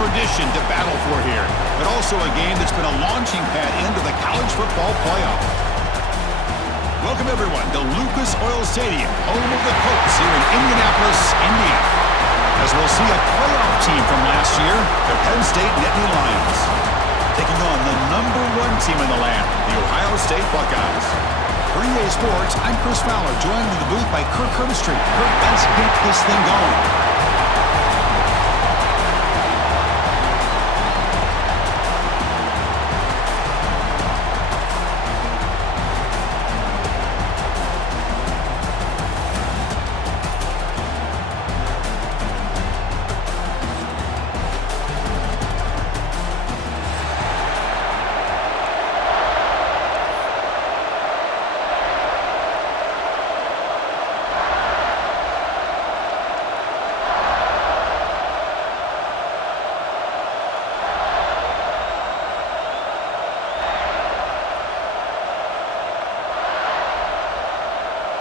tradition to battle for here, but also a game that's been a launching pad into the college football playoff. Welcome, everyone, to Lucas Oil Stadium, home of the Colts here in Indianapolis, Indiana. As we'll see a playoff team from last year, the Penn State Nittany Lions, taking on the #1 team in the land, the Ohio State Buckeyes. For EA Sports, I'm Chris Fowler, joined in the booth by Kirk Herbstreit. Kirk, let's get this thing going.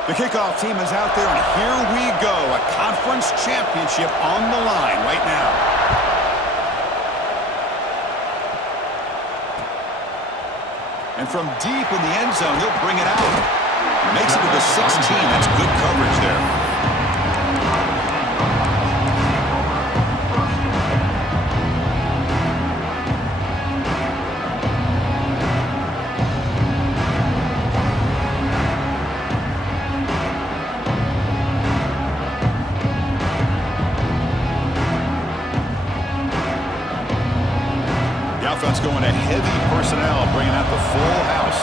The kickoff team is out there, and here we go. A conference championship on the line right now. And from deep in the end zone, he'll bring it out. Makes it to the 16. That's good coverage there. Offense going to heavy personnel, bringing out the full house.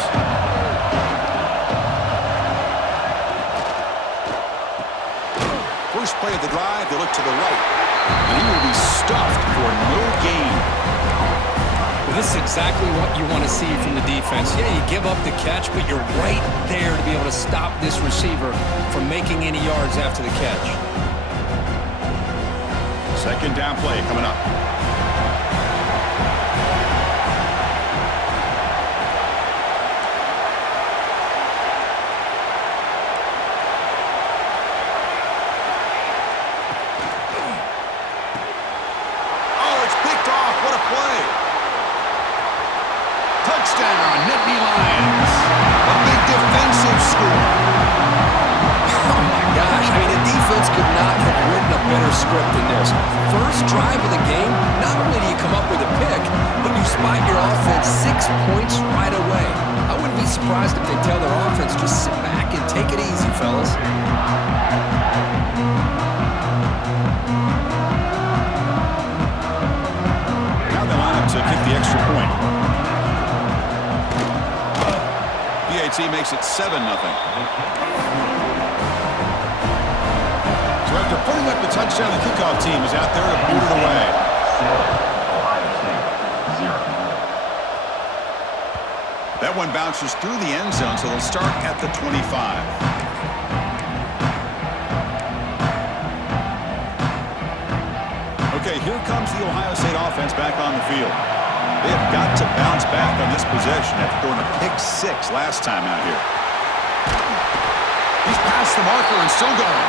First play of the drive, they look to the right. And he will be stuffed for no gain. Well, this is exactly what you want to see from the defense. Yeah, you give up the catch, but you're right there to be able to stop this receiver from making any yards after the catch. Second down play coming up. Touchdown, Nittany Lions. A big defensive score. Oh, my gosh. I mean, the defense could not have written a better script than this. First drive of the game, not only do you come up with a pick, but you spot your offense 6 points right away. I wouldn't be surprised if they tell their offense, just sit back and take it easy, fellas. Now they line up to kick the extra point. PAT makes it 7-0. So after putting up the touchdown, the kickoff team is out there to boot it away. That one bounces through the end zone, so they'll start at the 25. Okay, here comes the Ohio State offense back on the field. They have got to bounce back on this possession after throwing a pick-6 last time out here. He's past the marker and still going.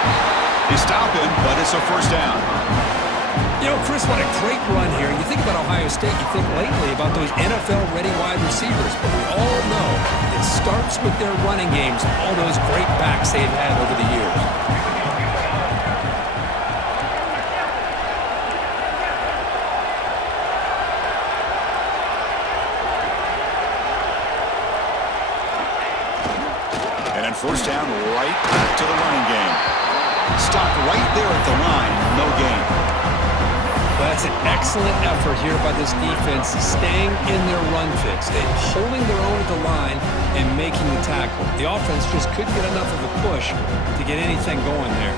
They stop him, but it's a first down. You know, Chris, what a great run here. You think about Ohio State, you think lately about those NFL-ready wide receivers, but we all know it starts with their running games, all those great backs they've had over the years. First down, right back to the running game. Stop right there at the line, no gain. Well, that's an excellent effort here by this defense, staying in their run fits. They're holding their own at the line and making the tackle. The offense just couldn't get enough of a push to get anything going there.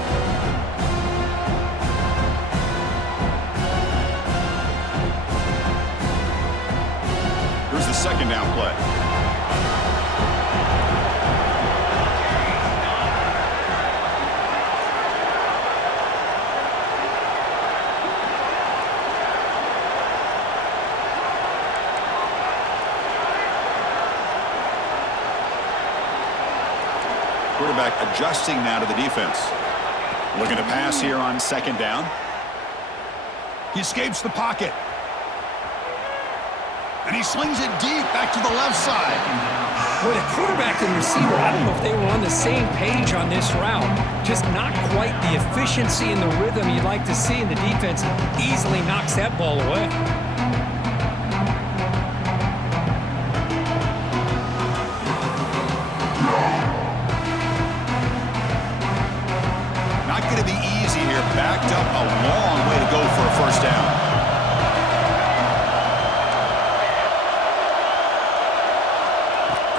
Here's the second down play. Quarterback adjusting now to the defense. Looking to pass here on second down. He escapes the pocket. And he slings it deep back to the left side. Well, the quarterback and receiver, I don't know if they were on the same page on this route. Just not quite the efficiency and the rhythm you'd like to see, and the defense easily knocks that ball away. Not going to be easy here. Backed up a long way to go for a first down.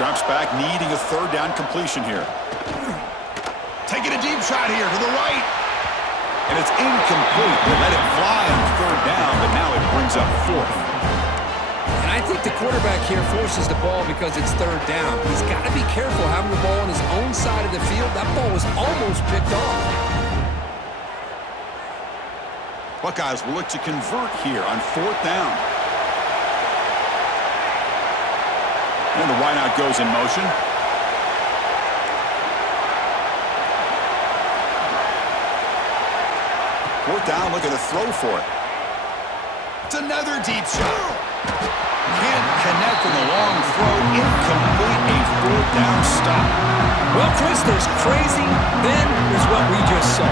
Drops back, needing a third down completion here. Taking a deep shot here to the right. And it's incomplete. They let it fly on third down, but now it brings up fourth. And I think the quarterback here forces the ball because it's third down. He's got to be careful having the ball on his own side of the field. That ball was almost picked off. Buckeyes will look to convert here on fourth down. And the wideout goes in motion. Fourth down, looking to throw for it. It's another deep shot. Can't connect with a long throw. Incomplete, a fourth down stop. Well, Chris, there's crazy, then there's what we just saw.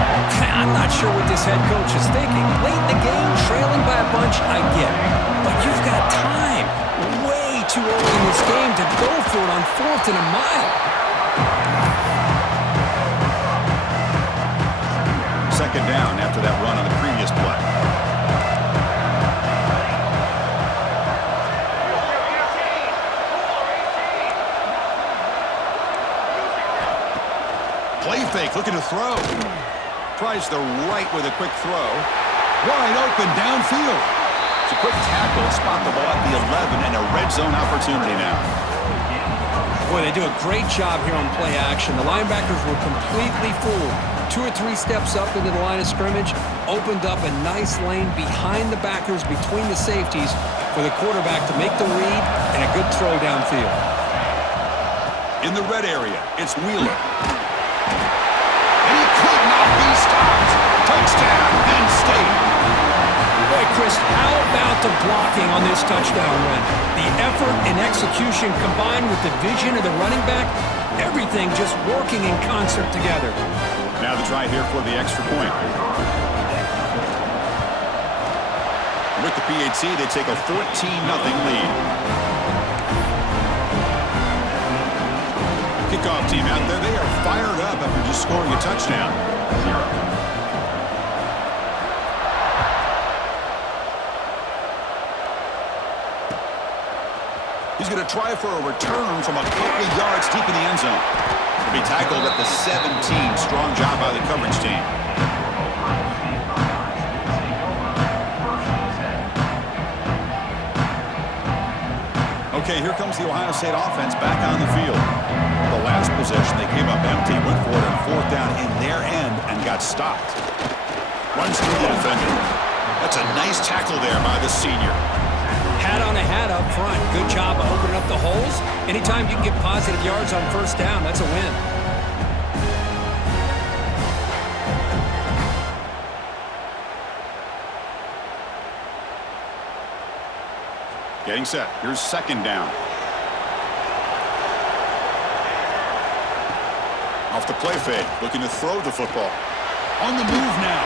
I'm not sure what this head coach is thinking. Late in the game, trailing by a bunch, I get it. But you've got time. Way too early in this game to go for it on fourth and a mile. Second down after that run on the previous play. Play fake, looking to throw. Tries the right with a quick throw. Wide open downfield. It's a quick tackle, spot the ball at the 11, and a red zone opportunity now. Boy, they do a great job here on play action. The linebackers were completely fooled. 2 or 3 steps up into the line of scrimmage, opened up a nice lane behind the backers, between the safeties, for the quarterback to make the read and a good throw downfield. In the red area, it's Wheeler. And he could not be stopped. Touchdown, Penn State. Boy, Chris, how about the blocking on this touchdown run? The effort and execution combined with the vision of the running back, everything just working in concert together. Now the try here for the extra point. With the PAT, they take a 14-0 lead. Kickoff team out there, they are fired up after just scoring a touchdown. He's going to try for a return from a couple of yards deep in the end zone. To be tackled at the 17. Strong job by the coverage team. Okay, here comes the Ohio State offense back on the field. The last possession, they came up empty, went for it on fourth down in their end and got stopped. Runs through the defender. That's a nice tackle there by the senior. Hat on a hat up front. Good job of opening up the holes. Anytime you can get positive yards on first down, that's a win. Getting set. Here's second down. Off the play fake. Looking to throw the football. On the move now.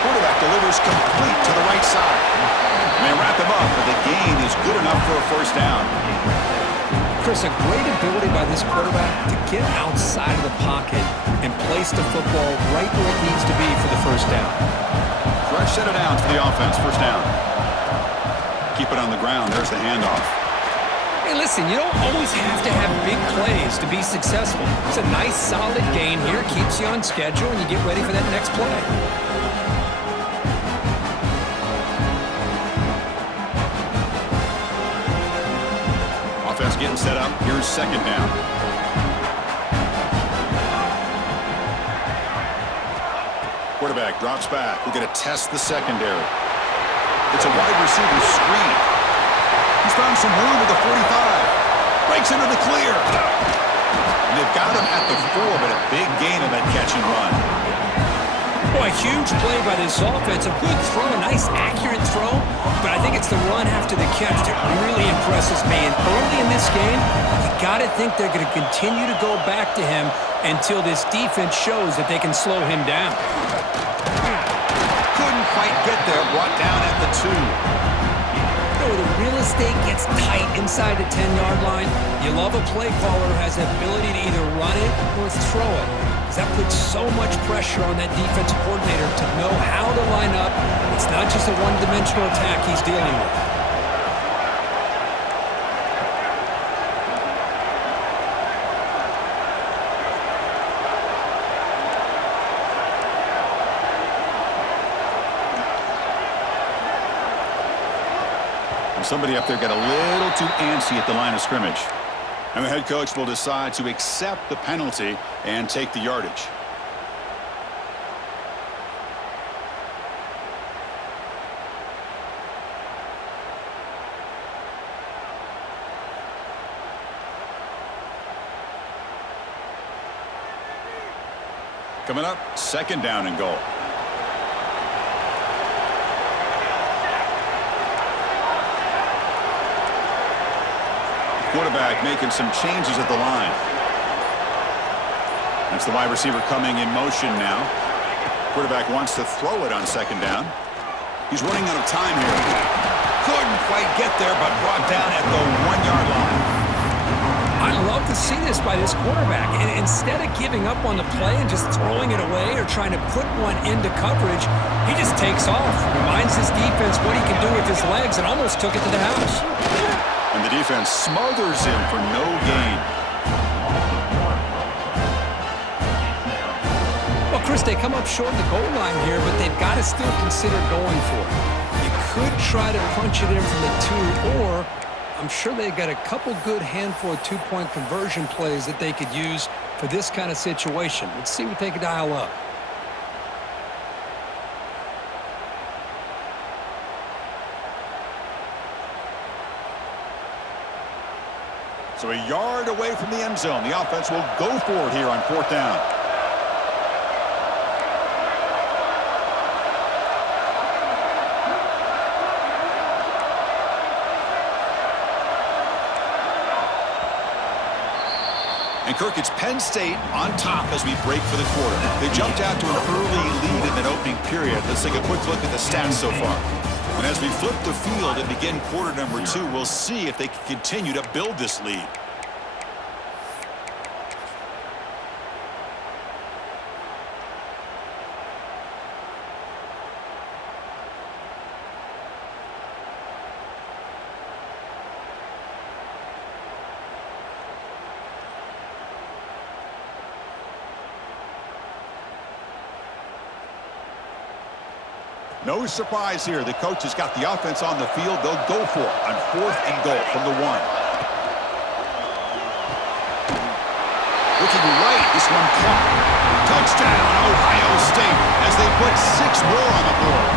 Quarterback delivers complete to the right side. And they wrap him up, but the gain is good enough for a first down. Chris, a great ability by this quarterback to get outside of the pocket and place the football right where it needs to be for the first down. Fresh set of downs for the offense. First down. Keep it on the ground. There's the handoff. Hey, listen, you don't always have to have big plays to be successful. It's a nice, solid gain here. Keeps you on schedule, and you get ready for that next play. Offense getting set up. Here's second down. Quarterback drops back. We're going to test the secondary. It's a wide receiver screen. He's found some room at the 45. Breaks into the clear. And they've got him at the 4, but a big gain on that catch and run. Boy, huge play by this offense. A good throw, a nice accurate throw, but I think it's the run after after the catch that really impresses me. And early in this game, you got to think they're going to continue to go back to him until this defense shows that they can slow him down. Couldn't quite get there, brought down at the 2. The real estate gets tight inside the 10-yard line. You love a play caller who has the ability to either run it or throw it. That puts so much pressure on that defensive coordinator to know how to line up. It's not just a one-dimensional attack he's dealing with. Somebody up there got a little too antsy at the line of scrimmage. And the head coach will decide to accept the penalty and take the yardage. Coming up, 2nd down and goal. Quarterback making some changes at the line. That's the wide receiver coming in motion now. Quarterback wants to throw it on 2nd down. He's running out of time here. Couldn't quite get there, but brought down at the 1-yard line. I love to see this by this quarterback. And instead of giving up on the play and just throwing it away or trying to put one into coverage, he just takes off. Reminds his defense what he can do with his legs and almost took it to the house. And the defense smothers him for no gain. Well, Chris, they come up short the goal line here, but they've got to still consider going for it. You could try to punch it in from the 2, or I'm sure they've got a couple good handful of two-point conversion plays that they could use for this kind of situation. Let's see what they can dial up. So a yard away from the end zone. The offense will go for it here on 4th down. And Kirk, it's Penn State on top as we break for the quarter. They jumped out to an early lead in that opening period. Let's take a quick look at the stats so far. And as we flip the field and begin quarter number 2, we'll see if they can continue to build this lead. No surprise here. The coach has got the offense on the field. They'll go for it on 4th and goal from the 1. Looking right, this one caught. Touchdown, Ohio State, as they put 6 more on the board.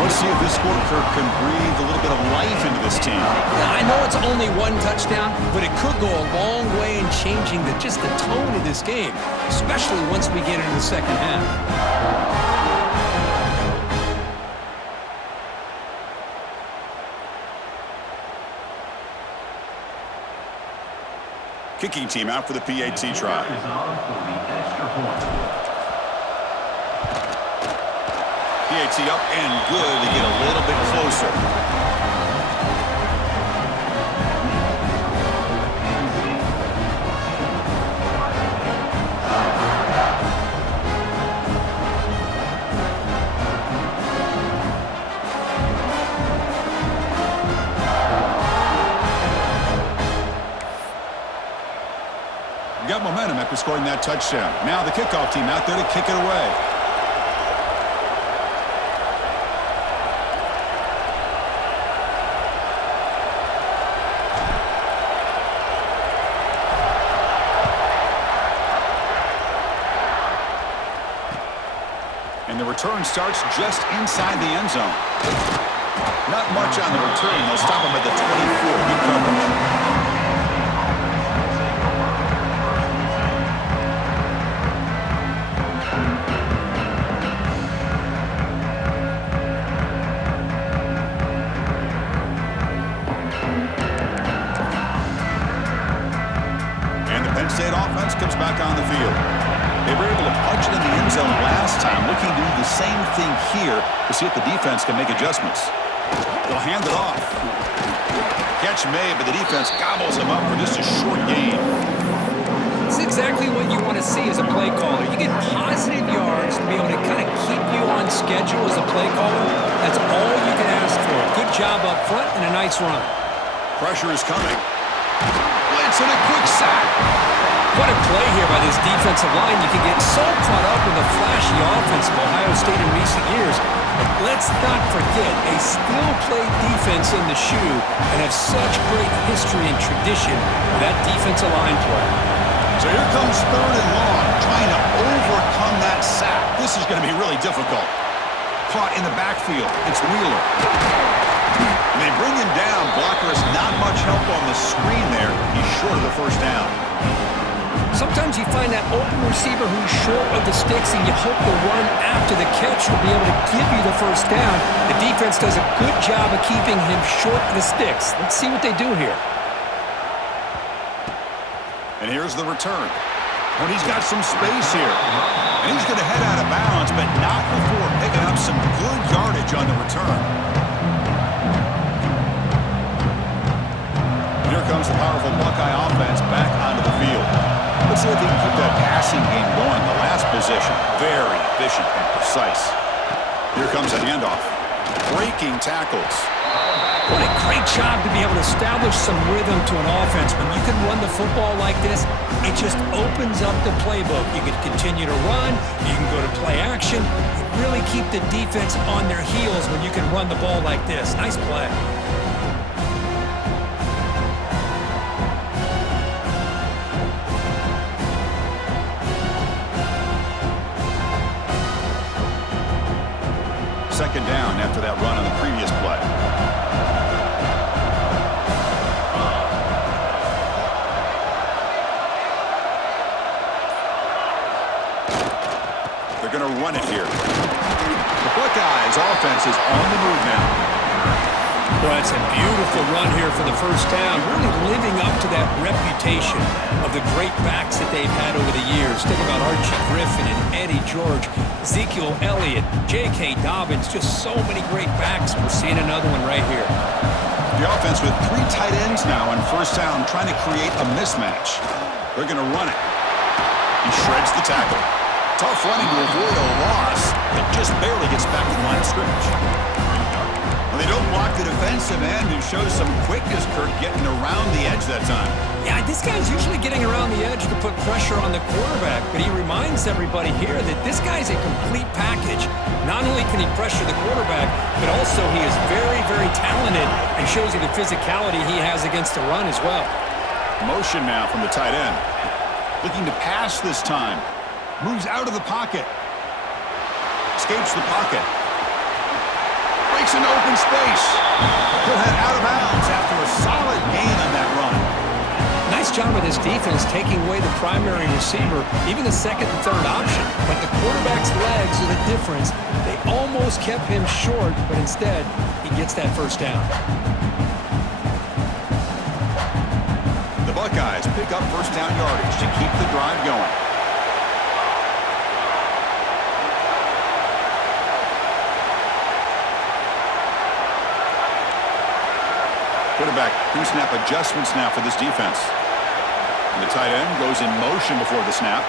Let's see if this score, Kirk, can breathe a little bit of life into this team. Now, I know it's only 1 touchdown, but it could go a long way in changing just the tone of this game, especially once we get into the second half. Kicking team out for the PAT try. PAT up and good to get a little bit closer. Got momentum after scoring that touchdown. Now the kickoff team out there to kick it away. And the return starts just inside the end zone. Not much on the return. They'll stop him at the 24. Good coverage. State offense comes back on the field. They were able to punch it in the end zone last time, looking to do the same thing here to see if the defense can make adjustments. They'll hand it off. Catch made, but the defense gobbles him up for just a short gain. It's exactly what you want to see as a play caller. You get positive yards to be able to kind of keep you on schedule as a play caller. That's all you can ask for. Good job up front and a nice run. Pressure is coming. Blitz and a quick sack. What a play here by this defensive line. You can get so caught up in the flashy offense of Ohio State in recent years. But let's not forget, they still play defense in the shoe and have such great history and tradition of that defensive line play. So here comes 3rd and long, trying to overcome that sack. This is going to be really difficult. Caught in the backfield. It's Wheeler. And they bring him down. Blocker has not much help on the screen there. He's short of the first down. Sometimes you find that open receiver who's short of the sticks, and you hope the run after the catch will be able to give you the first down. The defense does a good job of keeping him short of the sticks. Let's see what they do here. And here's the return. When he's got some space here. And he's going to head out of bounds, but not before picking up some good yardage on the return. Here comes the powerful Buckeye offense back onto the field. Let's see if they can keep that passing game going. The last possession, very efficient and precise. Here comes a handoff. Breaking tackles. What a great job to be able to establish some rhythm to an offense. When you can run the football like this, it just opens up the playbook. You can continue to run. You can go to play action. You really keep the defense on their heels when you can run the ball like this. Nice play. Second down after that run on the previous play. They're going to run it here. The Buckeyes offense is on the move now. Well, it's a beautiful run here for the first down, really living up to that reputation of the great backs that they've had over the years. Think about Archie Griffin and Eddie George, Ezekiel Elliott, J.K. Dobbins, just so many great backs. We're seeing another one right here. The offense with 3 tight ends now on first down, trying to create a mismatch. They're going to run it. He shreds the tackle. Tough running to avoid a loss, but just barely gets back to the line of scrimmage. Well, they don't block the defensive end, who shows some quickness, Kirk, getting around the edge that time. Yeah, this guy's usually getting around the edge to put pressure on the quarterback, but he reminds everybody here that this guy's a complete package. Not only can he pressure the quarterback, but also he is very, very talented and shows you the physicality he has against the run as well. Motion now from the tight end. Looking to pass this time. Moves out of the pocket. Escapes the pocket. Breaks into open space. He'll head out of bounds after a solid gain on that run. Nice job of this defense taking away the primary receiver, even the second and third option. But the quarterback's legs are the difference. They almost kept him short, but instead, he gets that first down. The Buckeyes pick up first down yardage to keep the drive going. Quarterback pre-snap adjustments now for this defense. And the tight end goes in motion before the snap.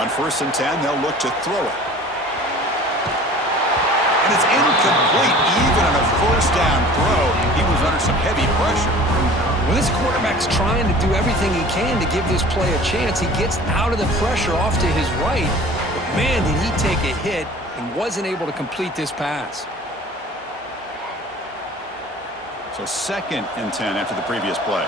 On 1st and 10, they'll look to throw it. And it's incomplete. Even on a first down throw, he was under some heavy pressure. Well, this quarterback's trying to do everything he can to give this play a chance. He gets out of the pressure off to his right. But man, did he take a hit and wasn't able to complete this pass. So 2nd and 10 after the previous play.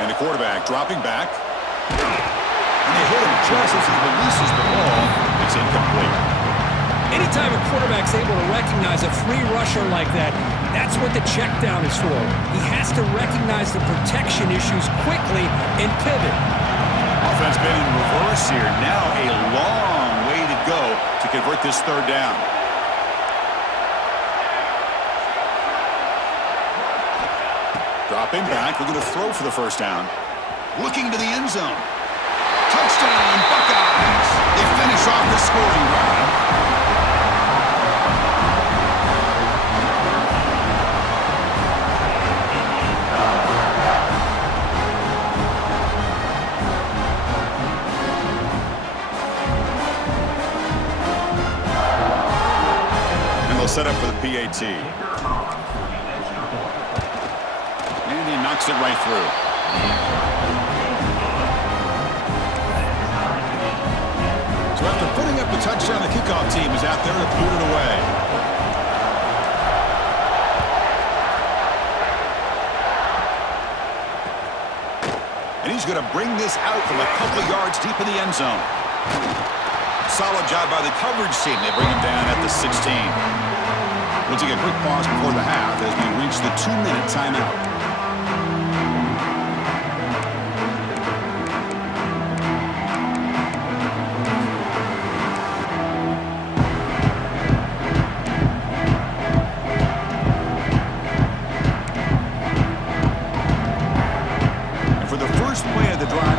And the quarterback dropping back. And they hit him just as he releases the ball. It's incomplete. Anytime a quarterback's able to recognize a free rusher like that, that's what the check down is for. He has to recognize the protection issues quickly and pivot. Offense been in reverse here. Now a long way to go to convert this 3rd down. Dropping back, looking to throw for the first down. Looking to the end zone. Touchdown, Buckeyes! They finish off the scoring drive. And they'll set up for the PAT. And he knocks it right through. So after putting up a touchdown, the kickoff team is out there to boot it away. And he's going to bring this out from a couple yards deep in the end zone. Solid job by the coverage team. They bring him down at the 16. We'll take a quick pause before the half as we reach the 2-minute timeout.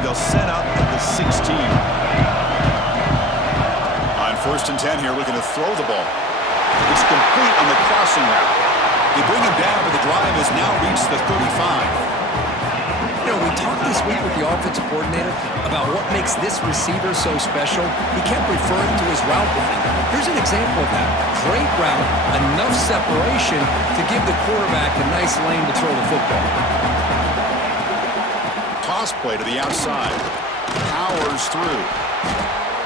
Set up at the 16. On 1st and 10 here, looking to throw the ball. It's complete on the crossing route. They bring him down, but the drive has now reached the 35. You know, we talked this week with the offensive coordinator about what makes this receiver so special. He kept referring to his route running. Here's an example of that. Great route, enough separation to give the quarterback a nice lane to throw the football. Toss play to the outside. Powers through.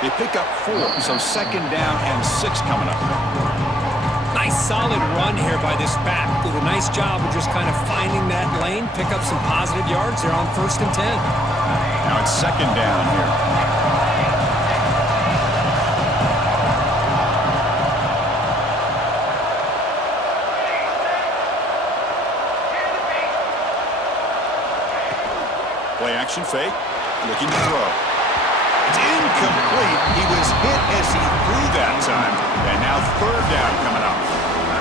They pick up 4, so 2nd down and 6 coming up. Nice solid run here by this back. Did a nice job of just kind of finding that lane, pick up some positive yards there on 1st and 10. Now it's 2nd down here. Play action fake, looking to throw. It's incomplete. He was hit as he threw that time. And now 3rd down coming up.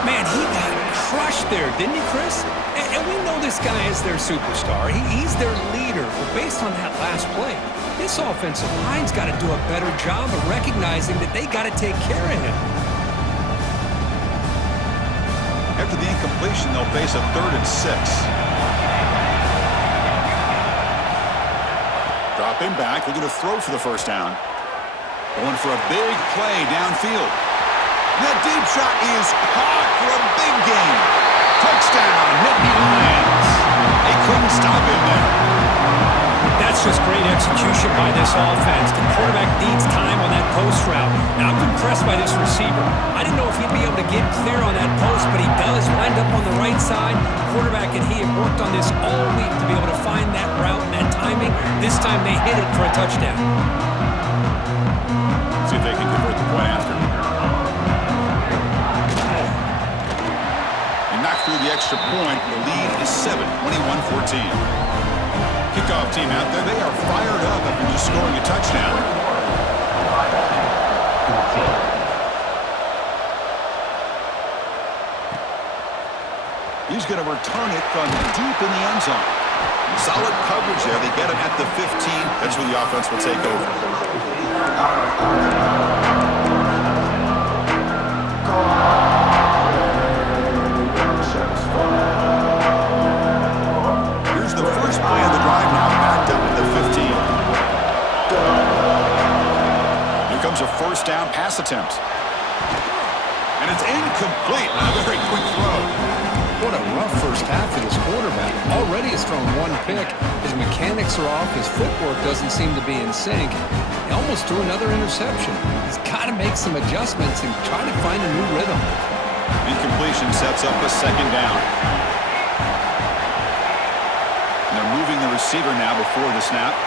Man, he got crushed there, didn't he, Chris? And we know this guy is their superstar. He's their leader. But based on that last play, this offensive line's got to do a better job of recognizing that they got to take care of him. After the incompletion, they'll face a 3rd and 6. Dropping back, looking to throw for the first down. Going for a big play downfield. And that deep shot is caught for a big gain. Touchdown, Nittany Lions. They couldn't stop him there. That's just great execution by this offense. The quarterback needs time on that post route. Now, I'm impressed by this receiver. I didn't know if he'd be able to get clear on that post, but he does. Lined up on the right side. Quarterback and he have worked on this all week to be able to find that route and that timing. This time they hit it for a touchdown. See if they can convert the point after. They knock through the extra point. The lead is 7, 21-14. Kickoff team out there. They are fired up after just scoring a touchdown. He's going to return it from deep in the end zone. Solid coverage there. They get him at the 15. That's where the offense will take over. Here's the first play of the drive now, backed up at the 15. Here comes a 1st down pass attempt. And it's incomplete. A very quick throw. What a rough first half for this quarterback. Already has thrown 1 pick. His mechanics are off. His footwork doesn't seem to be in sync. He almost threw another interception. He's got to make some adjustments and try to find a new rhythm. Incompletion sets up a 2nd down. And they're moving the receiver now before the snap.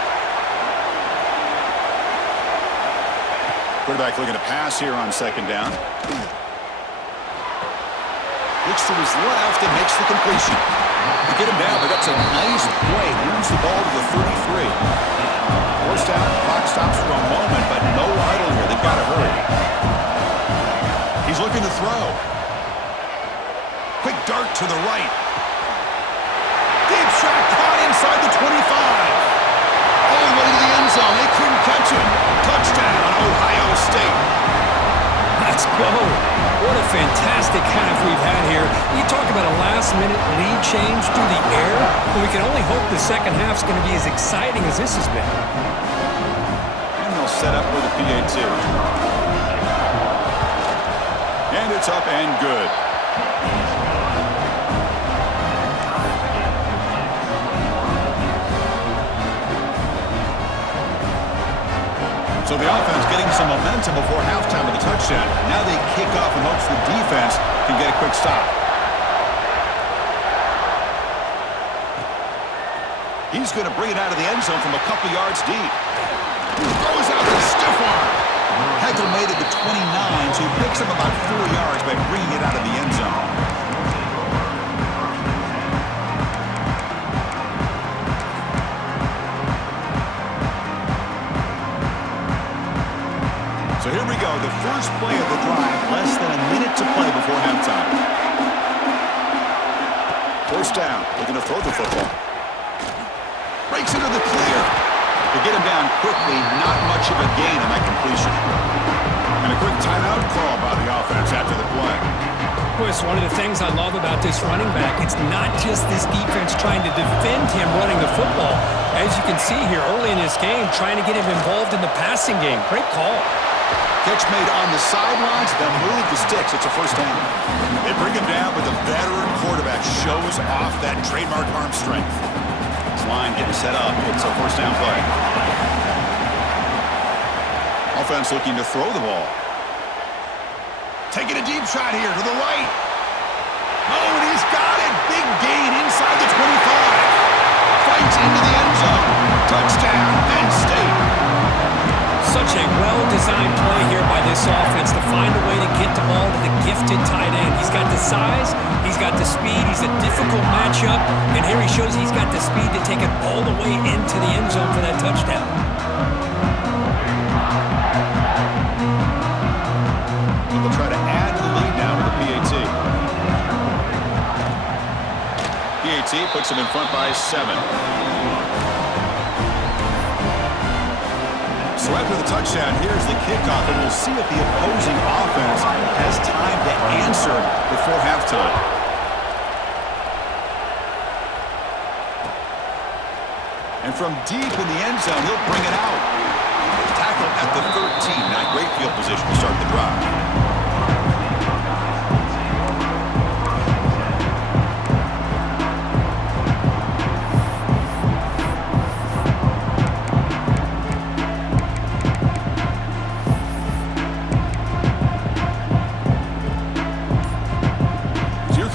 Quarterback looking to pass here on 2nd down. Looks to his left and makes the completion. To get him down, but that's a nice play. Moves the ball to the 33. Forced out, clock stops for a moment, but no idle here. They've got to hurry. He's looking to throw. Quick dart to the right. Deep shot. go. What a fantastic half we've had here. You talk about a last-minute lead change through the air, and we can only hope the second half's going to be as exciting as this has been. And they'll set up with a PAT. And it's up and good. So the offense getting some momentum before halftime with a touchdown. Now they kick off in hopes the defense can get a quick stop. He's going to bring it out of the end zone from a couple yards deep. Throws out the stiff arm. Heckel made it to 29, so he picks up about 4 yards by bringing it out of the end zone. So here we go, the first play of the drive, less than a minute to play before halftime. First down, they're going to throw the football. Breaks into the clear. They get him down quickly, not much of a gain on that completion. And a quick timeout call by the offense after the play. Well, it's one of the things I love about this running back. It's not just this defense trying to defend him running the football. As you can see here early in this game, trying to get him involved in the passing game. Great call. Catch made on the sidelines, then move the sticks. It's a first down. They bring him down, but the veteran quarterback shows off that trademark arm strength. This line getting set up. It's a first down play. Offense looking to throw the ball. Taking a deep shot here to the right. Oh, and he's got it. Big gain inside the 25. Fights into the end zone. Touchdown, Penn State. Such a well-designed play here by this offense to find a way to get the ball to the gifted tight end. He's got the size, he's got the speed, he's a difficult matchup, and here he shows he's got the speed to take it all the way into the end zone for that touchdown. They'll try to add to the lead now with a PAT. PAT puts him in front by 7. So after the touchdown, here's the kickoff, and we'll see if the opposing offense has time to answer before halftime. And from deep in the end zone, he'll bring it out. Tackle at the 13. Not great field position to start the drive.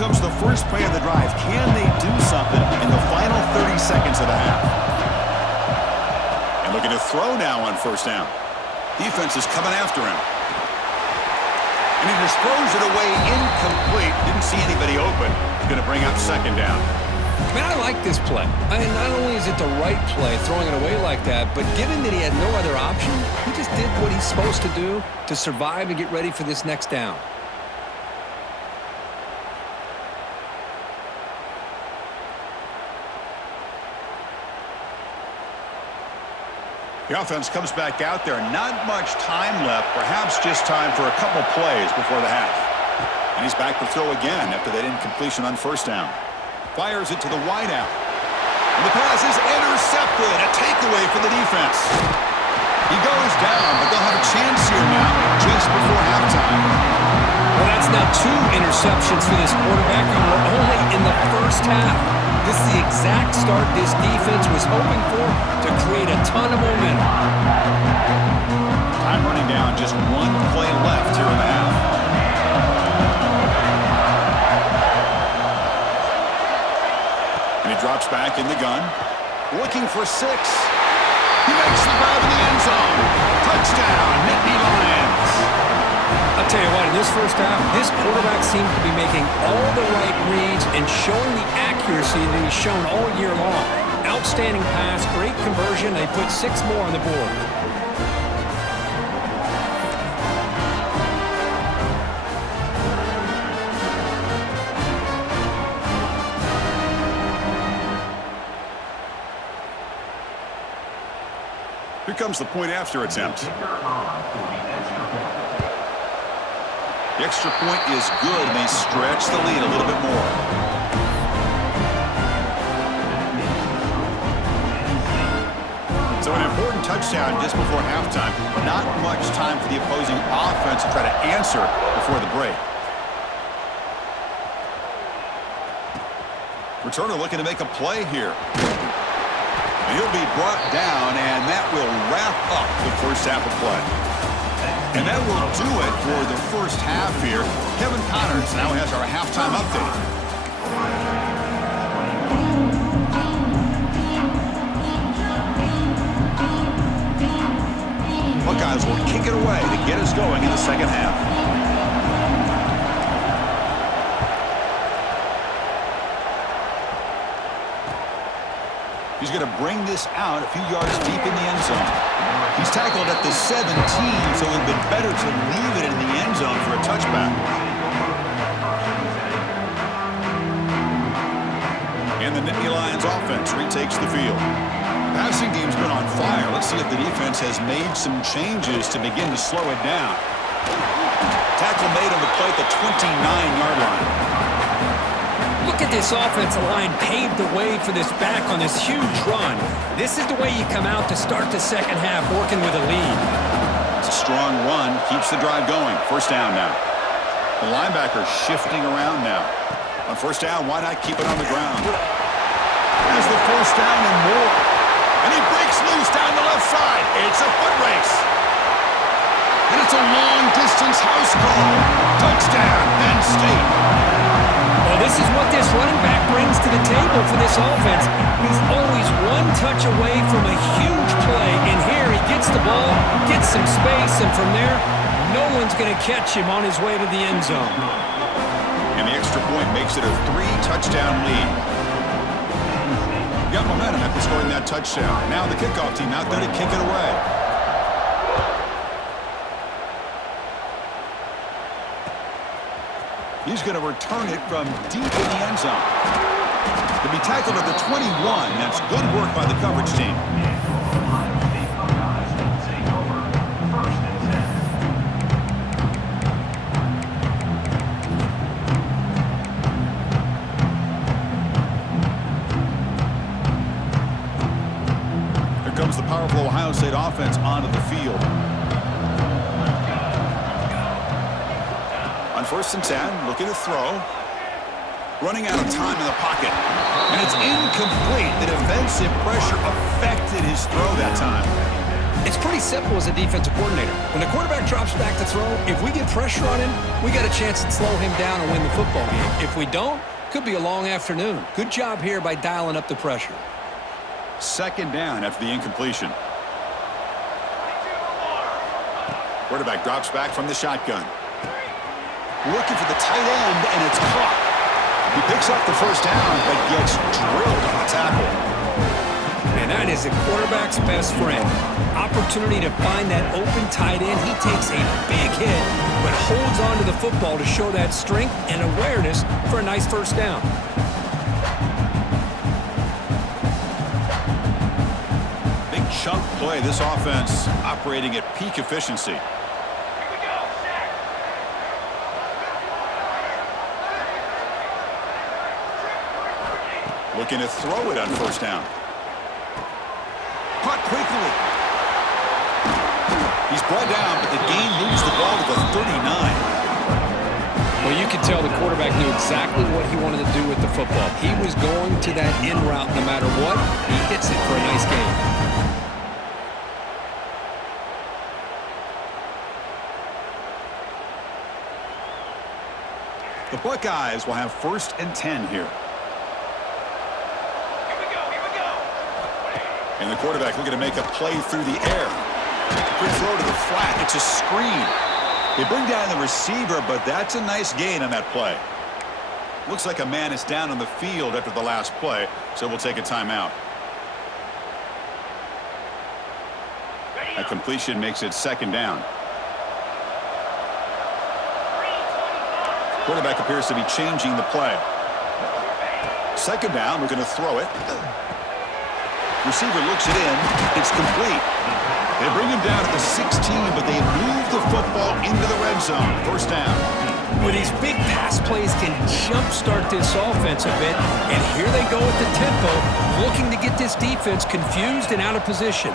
Comes the first play of the drive. Can they do something in the final 30 seconds of the half? And looking to throw now on first down. Defense is coming after him. And he just throws it away incomplete. Didn't see anybody open. He's going to bring up second down. Man, I like this play. I mean, not only is it the right play, throwing it away like that, but given that he had no other option, he just did what he's supposed to do to survive and get ready for this next down. The offense comes back out there. Not much time left. Perhaps just time for a couple plays before the half. And he's back to throw again after that incompletion on first down. Fires it to the wideout. And the pass is intercepted. A takeaway for the defense. He goes down, but they'll have a chance here now just before halftime. Well, that's now 2 interceptions for this quarterback, and we're only in the first half. This is the exact start this defense was hoping for to create a ton of momentum. Time running down, just 1 play left here in the half. And he drops back in the gun, looking for 6. He makes the grab in the end zone. Touchdown, Nittany Lions. I'll tell you what, in this first half, this quarterback seems to be making all the right reads and showing the accuracy that he's shown all year long. Outstanding pass, great conversion. They put 6 more on the board. Here comes the point after attempt. The extra point is good, and they stretch the lead a little bit more. So an important touchdown just before halftime. Not much time for the opposing offense to try to answer before the break. Returner looking to make a play here. And he'll be brought down, and that will wrap up the first half of play. And that will do it for the first half here. Kevin Connors now has our halftime update. Buckeyes will kick it away to get us going in the second half. He's going to bring this out a few yards deep in the end zone. He's tackled at the 17, so it would have been better to leave it in the end zone for a touchback. And the Nittany Lions offense retakes the field. The passing game's been on fire. Let's see if the defense has made some changes to begin to slow it down. Tackle made on the play at the 29-yard line. Look at this offensive line paved the way for this back on this huge run. This is the way you come out to start the second half, working with a lead. It's a strong run, keeps the drive going. First down now. The linebacker shifting around now. On first down, why not keep it on the ground? Has the first down and more. And he breaks loose down the left side. It's a foot race. And it's a long-distance house call. Touchdown, Penn State. Well, this is what this running back brings to the table for this offense. He's always one touch away from a huge play. And here he gets the ball, gets some space, and from there, no one's going to catch him on his way to the end zone. And the extra point makes it a 3-touchdown lead. Got momentum after scoring that touchdown. Now the kickoff team out there to kick it away. He's going to return it from deep in the end zone. To be tackled at the 21, that's good work by the coverage team. Here comes the powerful Ohio State offense onto the field. On 1st and 10, looking to throw. Running out of time in the pocket. And it's incomplete. The defensive pressure affected his throw that time. It's pretty simple as a defensive coordinator. When the quarterback drops back to throw, if we get pressure on him, we got a chance to slow him down and win the football game. If we don't, could be a long afternoon. Good job here by dialing up the pressure. Second down after the incompletion. Quarterback drops back from the shotgun. Looking for the tight end, and it's caught. He picks up the first down, but gets drilled on the tackle. And that is a quarterback's best friend. Opportunity to find that open tight end. He takes a big hit, but holds on to the football to show that strength and awareness for a nice first down. Big chunk play. This offense operating at peak efficiency. Looking to throw it on first down. Caught quickly. He's brought down, but the game moves the ball to the 39. Well, you could tell the quarterback knew exactly what he wanted to do with the football. He was going to that in route no matter what. He hits it for a nice gain. The Buckeyes will have 1st and 10 here. And the quarterback looking to make a play through the air. Quick throw to the flat. It's a screen. They bring down the receiver, but that's a nice gain on that play. Looks like a man is down on the field after the last play, so we'll take a timeout. A completion makes it second down. Quarterback appears to be changing the play. Second down, we're going to throw it. Receiver looks it in. It's complete. They They bring him down at the 16, but they move the football into the red zone. First down. Well, these big pass plays can jumpstart this offense a bit, and here they go at the tempo, looking to get this defense confused and out of position.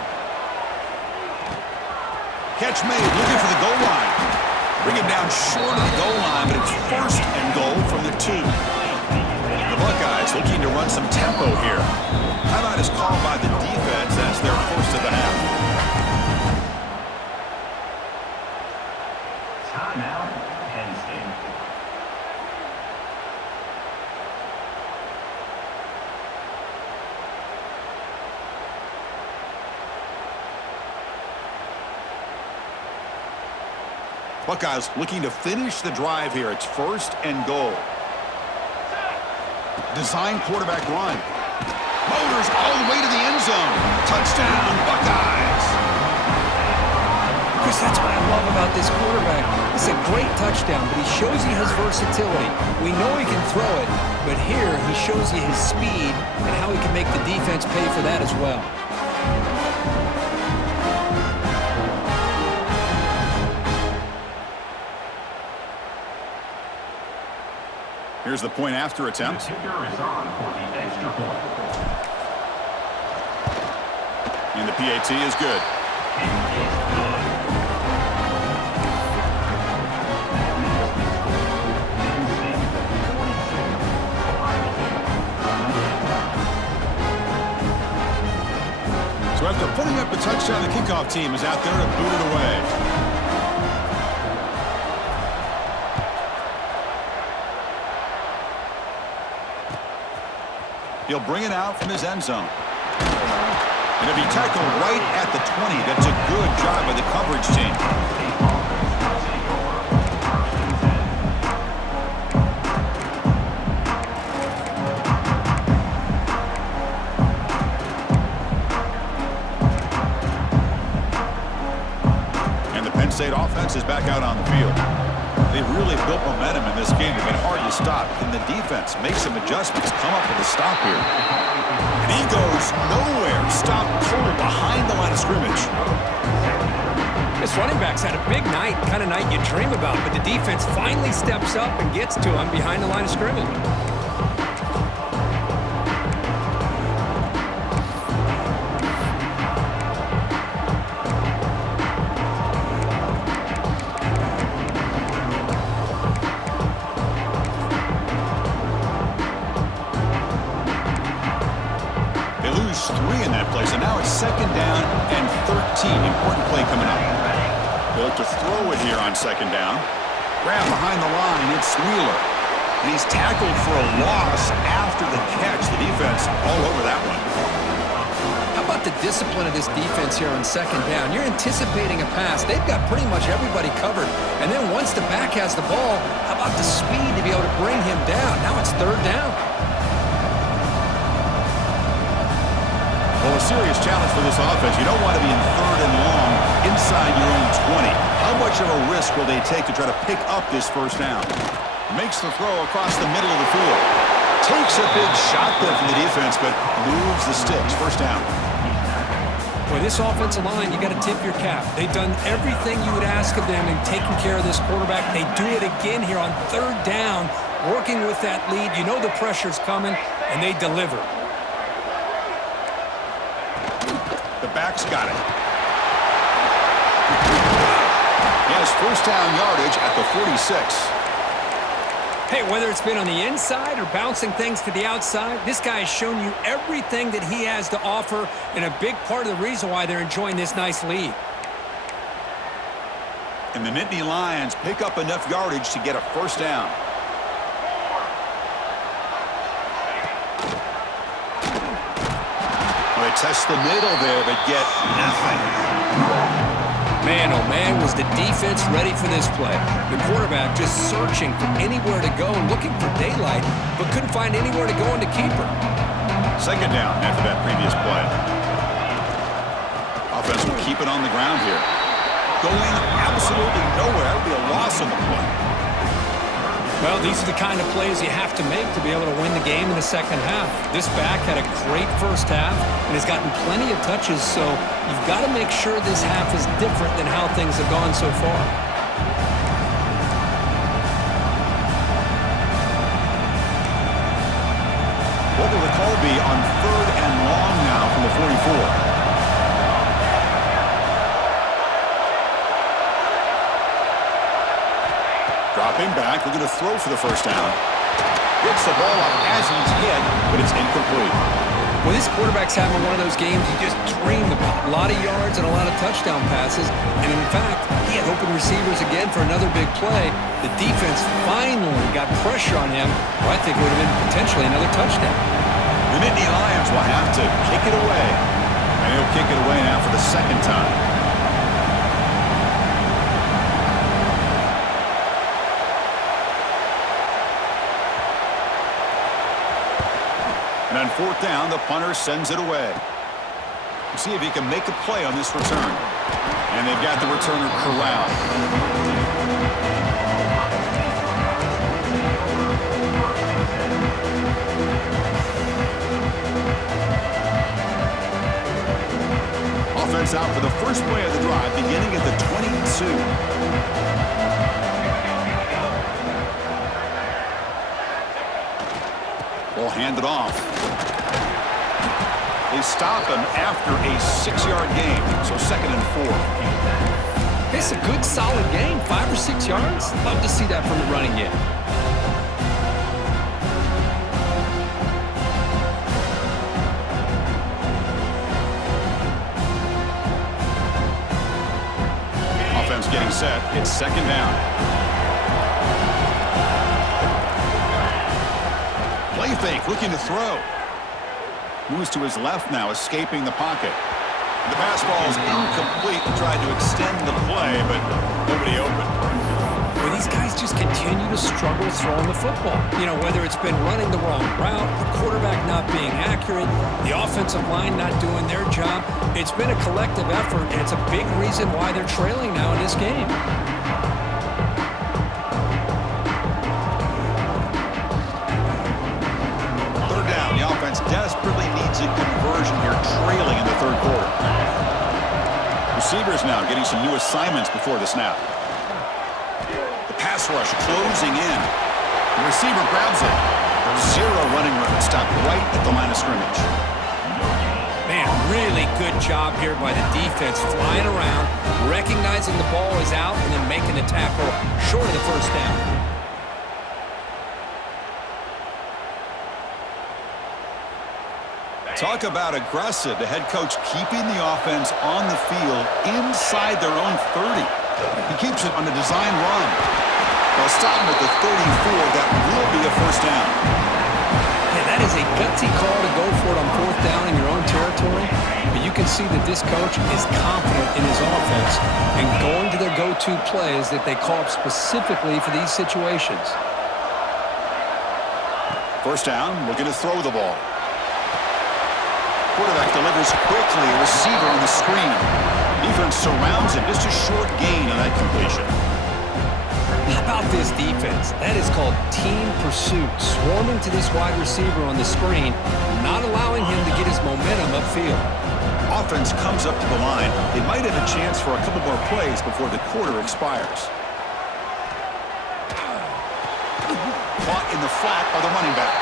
Catch made, looking for the goal line. Bring him down short of the goal line, but it's first and goal from the 2. The Buckeyes looking to run some tempo here. Timeout is called by the defense as their first of the half. Timeout, Penn State. Buckeyes looking to finish the drive here. It's first and goal. Design quarterback run. Motors all the way to the end zone. Touchdown, Buckeyes. Chris, that's what I love about this quarterback. It's a great touchdown, but he shows you his versatility. We know he can throw it, but here he shows you his speed and how he can make the defense pay for that as well. Here's the point after attempt. The kicker is on for the extra point. And the PAT is good. It is good. So after putting up a touchdown, the kickoff team is out there to boot it away. He'll bring it out from his end zone. And it'll be tackled right at the 20. That's a good job by the coverage team. And the Penn State offense is back out on the field. They've really built momentum in this game. It's been hard to stop. Can the defense make some adjustments, come up with a stop here? And he goes nowhere. Stop cold behind the line of scrimmage. This running back's had a big night, kind of night you dream about, but the defense finally steps up and gets to him behind the line of scrimmage. Second down and 13. Important play coming up. They look to throw it here on second down. Grab behind the line. It's Wheeler. And he's tackled for a loss after the catch. The defense all over that one. How about the discipline of this defense here on second down? You're anticipating a pass. They've got pretty much everybody covered. And then once the back has the ball, how about the speed to be able to bring him down? Now it's third down. Well, a serious challenge for this offense. You don't want to be in third and long inside your own 20. How much of a risk will they take to try to pick up this first down? Makes the throw across the middle of the field. Takes a big shot there from the defense, but moves the sticks. First down. Boy, this offensive line, you got to tip your cap. They've done everything you would ask of them in taking care of this quarterback. They do it again here on third down, working with that lead. You know the pressure's coming, and they deliver. The back's got it. He has first down yardage at the 46. Hey, whether it's been on the inside or bouncing things to the outside, this guy has shown you everything that he has to offer, and a big part of the reason why they're enjoying this nice lead. And the Nittany Lions pick up enough yardage to get a first down. They test the middle there, but get nothing. Man, oh man, was the defense ready for this play. The quarterback just searching for anywhere to go, looking for daylight, but couldn't find anywhere to go in the keeper. Second down after that previous play. Offense will keep it on the ground here. Going absolutely nowhere. That would be a loss on the play. Well, these are the kind of plays you have to make to be able to win the game in the second half. This back had a great first half and has gotten plenty of touches, so you've got to make sure this half is different than how things have gone so far. What will the call be on 3rd and long now from the 44? Dropping back, looking to throw for the first down. Gets the ball up as he's hit, but it's incomplete. Well, this quarterback's having one of those games you just dreamed about. A lot of yards and a lot of touchdown passes. And in fact, he had open receivers again for another big play. The defense finally got pressure on him, or I think it would have been potentially another touchdown. The Nittany Lions will have to kick it away. And he'll kick it away now for the second time. And on 4th down, the punter sends it away. We'll see if he can make a play on this return. And they've got the returner corralled. Offense out for the first play of the drive, beginning at the 22. Ball handed off. They stop him after a 6-yard gain, so 2nd and 4. It's a good, solid game, 5 or 6 yards. Love to see that from the running game. Offense getting set. It's 2nd down. Play fake, looking to throw. Moves to his left now, escaping the pocket. The pass ball is incomplete. Tried to extend the play, but nobody open. Well, these guys just continue to struggle throwing the football. You know, whether it's been running the wrong route, the quarterback not being accurate, the offensive line not doing their job. It's been a collective effort, and it's a big reason why they're trailing now in this game. Desperately needs a conversion here, trailing in the 3rd quarter. Receivers now getting some new assignments before the snap. The pass rush closing in. The receiver grabs it. 0 running room. Stopped right at the line of scrimmage. Man, really good job here by the defense, flying around, recognizing the ball is out, and then making the tackle short of the first down. Talk about aggressive. The head coach keeping the offense on the field inside their own 30. He keeps it on a design run. They'll stop him at the 34. That will be a first down. Yeah, that is a gutsy call to go for it on 4th down in your own territory. But you can see that this coach is confident in his offense and going to their go-to plays that they call up specifically for these situations. First down, looking to throw the ball. Quarterback delivers quickly, a receiver on the screen. Defense surrounds him, just a short gain on that completion. How about this defense? That is called team pursuit. Swarming to this wide receiver on the screen, not allowing him to get his momentum upfield. Offense comes up to the line. They might have a chance for a couple more plays before the quarter expires. Caught in the flat by the running back.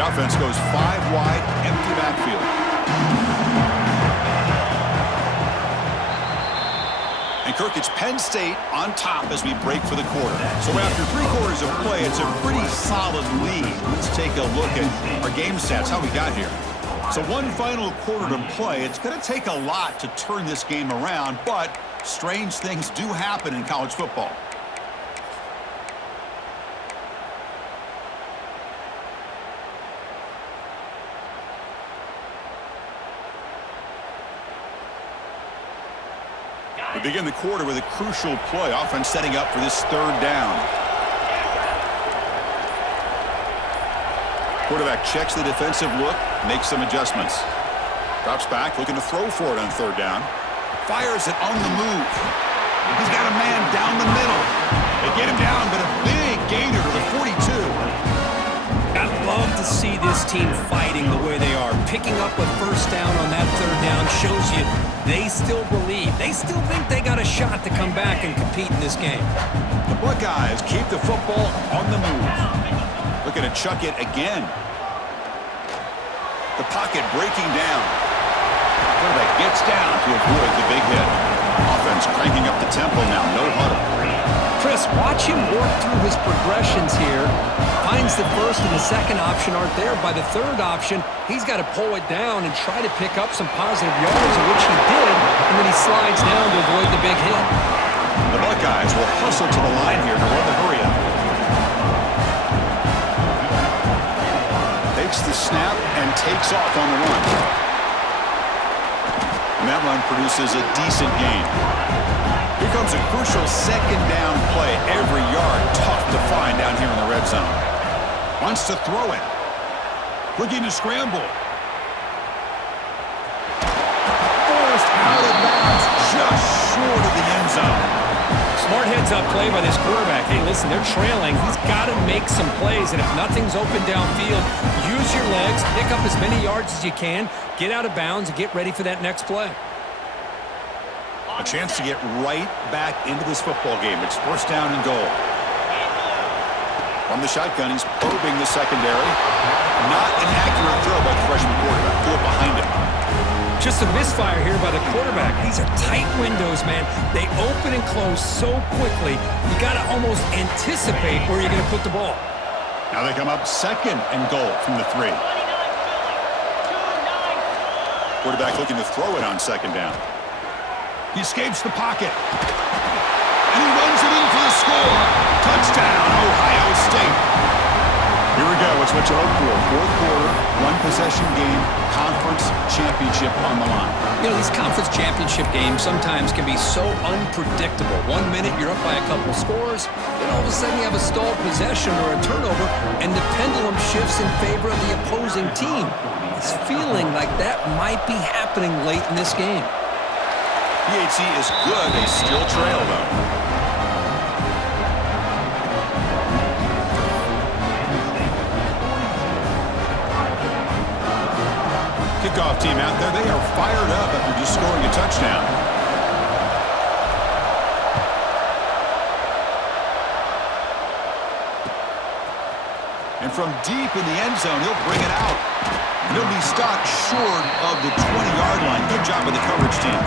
The offense goes 5 wide, empty backfield. And Kirk, it's Penn State on top as we break for the quarter. So after 3 quarters of play, it's a pretty solid lead. Let's take a look at our game stats, how we got here. So 1 final quarter to play. It's going to take a lot to turn this game around, but strange things do happen in college football. We begin the quarter with a crucial play. Offense setting up for this 3rd down. Quarterback checks the defensive look, makes some adjustments. Drops back, looking to throw for it on third down. Fires it on the move. He's got a man down the middle. They get him down, but a big gainer to the 42. I love to see this team fighting the way they are. Picking up a first down on that third down shows you they still believe. They still think they got a shot to come back and compete in this game. The Buckeyes keep the football on the move. Looking to chuck it again. The pocket breaking down. Quarterback gets down to avoid the big hit. Offense cranking up the tempo now. No huddle. Chris, watch him work through his progressions here. Finds the first and the second option aren't there. By the third option, he's got to pull it down and try to pick up some positive yards, which he did, and then he slides down to avoid the big hit. The Buckeyes will hustle to the line here to run the hurry up. Takes the snap and takes off on the run. And that run produces a decent gain. Here comes a crucial second down play. Every yard tough to find down here in the red zone. Wants to throw it. Looking to scramble. Forced out of bounds just short of the end zone. Smart heads-up play by this quarterback. Hey, listen, they're trailing. He's got to make some plays, and if nothing's open downfield, use your legs, pick up as many yards as you can, get out of bounds, and get ready for that next play. A chance to get right back into this football game. It's first down and goal. From the shotgun, he's probing the secondary. Not an accurate throw by the freshman quarterback. Threw it behind him. Just a misfire here by the quarterback. These are tight windows, man. They open and close so quickly, you got to almost anticipate where you're going to put the ball. Now they come up second and goal from the 3. Quarterback looking to throw it on second down. He escapes the pocket. And he runs it in for the score. Touchdown, Ohio State. Here we go. It's what you hope for. Fourth quarter, one-possession game, conference championship on the line. You know, these conference championship games sometimes can be so unpredictable. 1 minute, you're up by a couple scores. Then all of a sudden, you have a stalled possession or a turnover, and the pendulum shifts in favor of the opposing team. It's feeling like that might be happening late in this game. PHC is good. They still trail, though. Kickoff team out there. They are fired up after just scoring a touchdown. And from deep in the end zone, he'll bring it out. And he'll be stopped short of the 20-yard line. Good job by the coverage team.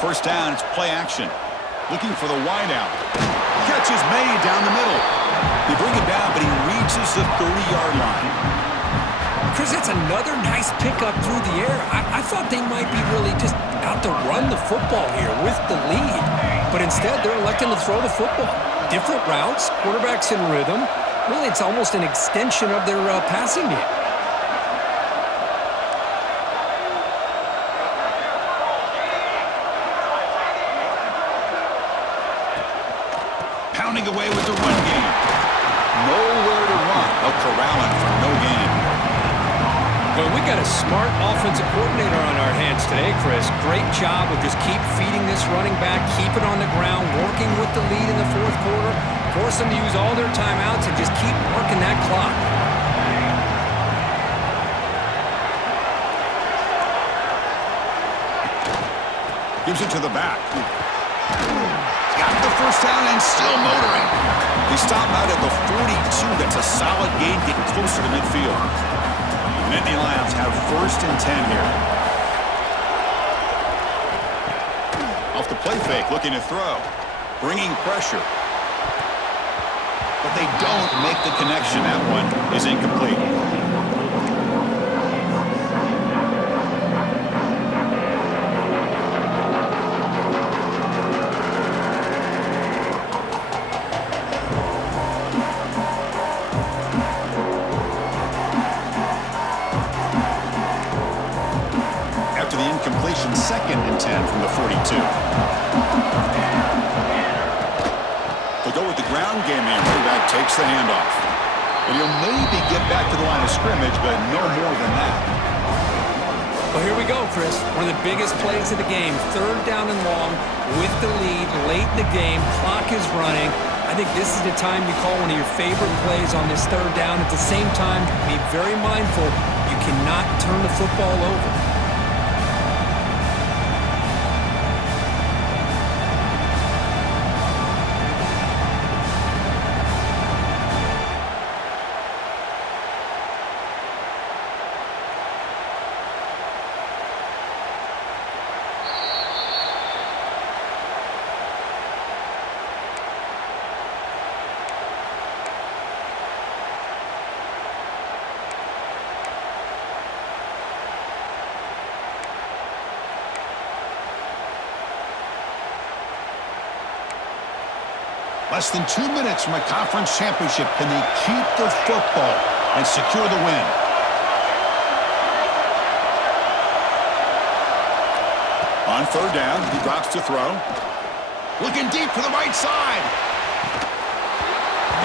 First down, it's play action. Looking for the wideout. Catch is made down the middle. They bring it down, but he reaches the 30-yard line. Chris, that's another nice pickup through the air. I thought they might be really just out to run the football here with the lead. But instead, they're electing to throw the football. Different routes, quarterbacks in rhythm. Really, it's almost an extension of their passing game. Pounding away with the run game. Nowhere to run. They'll corral him for no gain. Well, we got a smart offensive coordinator on our hands today, Chris. Great job of just keep feeding this running back, keep it on the ground, working with the lead in the fourth quarter, force them to use all their timeouts, and just keep working that clock. Gives it to the back. Got the first down and still motoring. They stop out at the 42. That's a solid gain, getting closer to midfield. And Nittany Lions have first and 10 here. Off the play fake, looking to throw. Bringing pressure. But they don't make the connection. That one is incomplete. the 42. They'll go with the ground game here. Running back takes the handoff. And he'll maybe get back to the line of scrimmage, but no more than that. Well, here we go, Chris. One of the biggest plays of the game. 3rd down and long with the lead late in the game. Clock is running. I think this is the time you call one of your favorite plays on this 3rd down. At the same time, be very mindful. You cannot turn the football over. Less than 2 minutes from a conference championship. Can they keep the football and secure the win? On 3rd down, he drops to throw. Looking deep to the right side.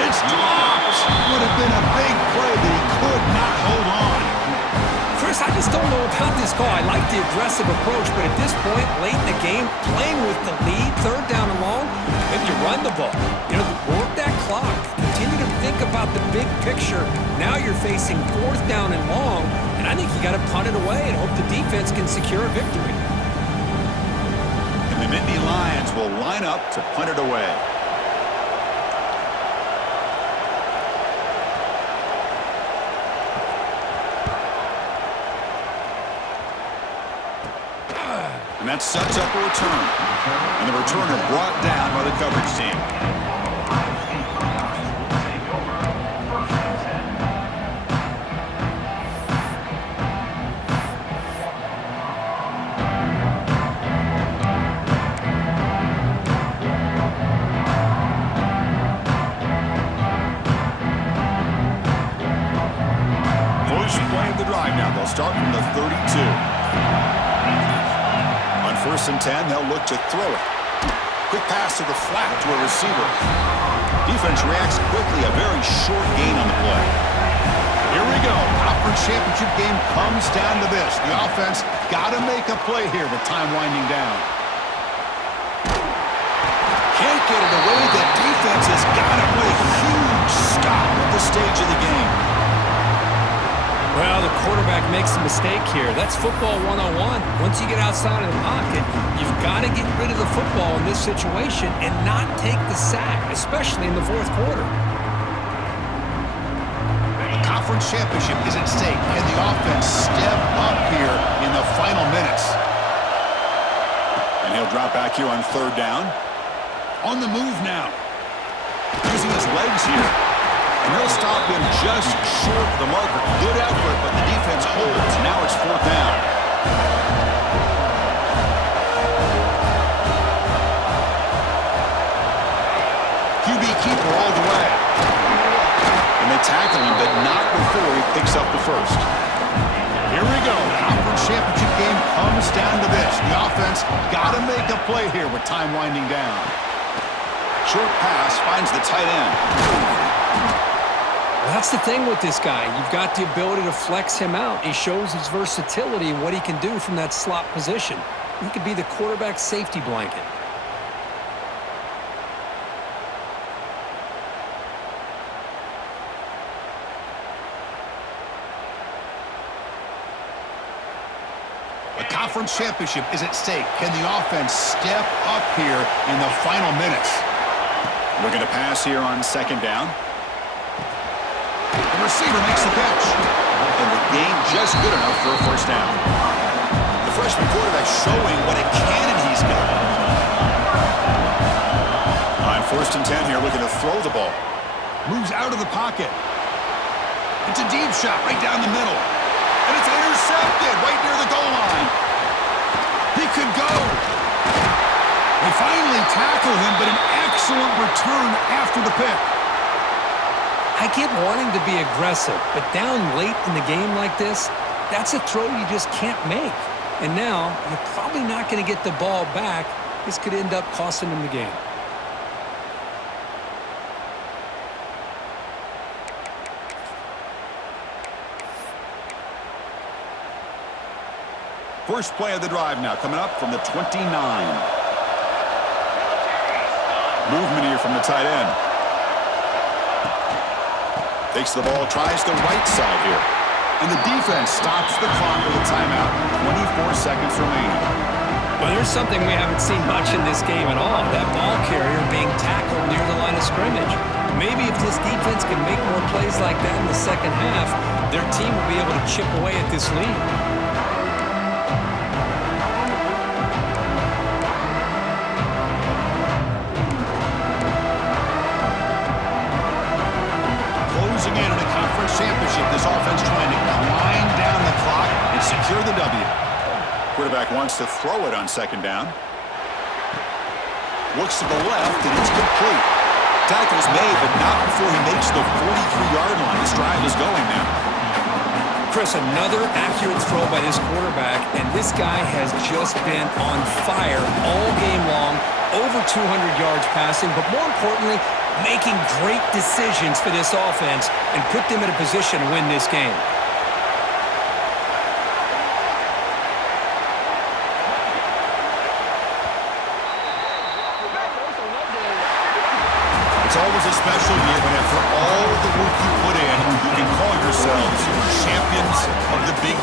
It's dropped. Would have been a big play, but he could not hold on. Chris, I just don't know about this call. I like the aggressive approach, but at this point, late in the game, playing with the lead, 3rd down and long, maybe you run the ball. You know, work that clock. Continue to think about the big picture. Now you're facing 4th down and long, and I think you got to punt it away and hope the defense can secure a victory. And the Nittany Lions will line up to punt it away. And that sets up a return. And the returner brought down by the coverage team. First play of the drive now. They'll start from the 32. 1st and 10, they'll look to throw it. Quick pass to the flat to a receiver. Defense reacts quickly, a very short gain on the play. Here we go. Conference championship game comes down to this. The offense got to make a play here with time winding down. Can't get it away. The defense has got to put a huge stop at this stage of the game. Well, the quarterback makes a mistake here. That's football 101. Once you get outside of the pocket, you've got to get rid of the football in this situation and not take the sack, especially in the 4th quarter. The conference championship is at stake. Can the offense step up here in the final minutes? And he'll drop back here on 3rd down. On the move now. Using his legs here. And they'll stop him just short of the marker. Good effort, but the defense holds. Now it's 4th down. QB keeper all the way. And they tackle him, but not before he picks up the first. Here we go. Conference championship game comes down to this. The offense got to make a play here with time winding down. Short pass finds the tight end. Well, that's the thing with this guy. You've got the ability to flex him out. He shows his versatility and what he can do from that slot position. He could be the quarterback's safety blanket. The conference championship is at stake. Can the offense step up here in the final minutes? Looking to pass here on 2nd down. The receiver makes the catch. And the gain just good enough for a 1st down. The freshman quarterback showing what a cannon he's got. On 1st and 10 here, looking to throw the ball. Moves out of the pocket. It's a deep shot right down the middle. And it's intercepted right near the goal line. He could go. They finally tackle him, but an excellent return after the pick. I get wanting to be aggressive, but down late in the game like this, that's a throw you just can't make. And now you're probably not going to get the ball back. This could end up costing them the game. First play of the drive now coming up from the 29. Movement here from the tight end. Takes the ball, tries the right side here. And the defense stops the clock with a timeout. 24 seconds remaining. Well, there's something we haven't seen much in this game at all. That ball carrier being tackled near the line of scrimmage. Maybe if this defense can make more plays like that in the second half, their team will be able to chip away at this lead. Closing in on a conference championship, this offense trying to wind down the clock and secure the W. Quarterback wants to throw it on second down. Looks to the left, and it's complete. Tackle's made, but not before he makes the 43-yard line. This drive is going now. Chris, another accurate throw by this quarterback, and this guy has just been on fire all game long, over 200 yards passing, but more importantly, making great decisions for this offense and put them in a position to win this game.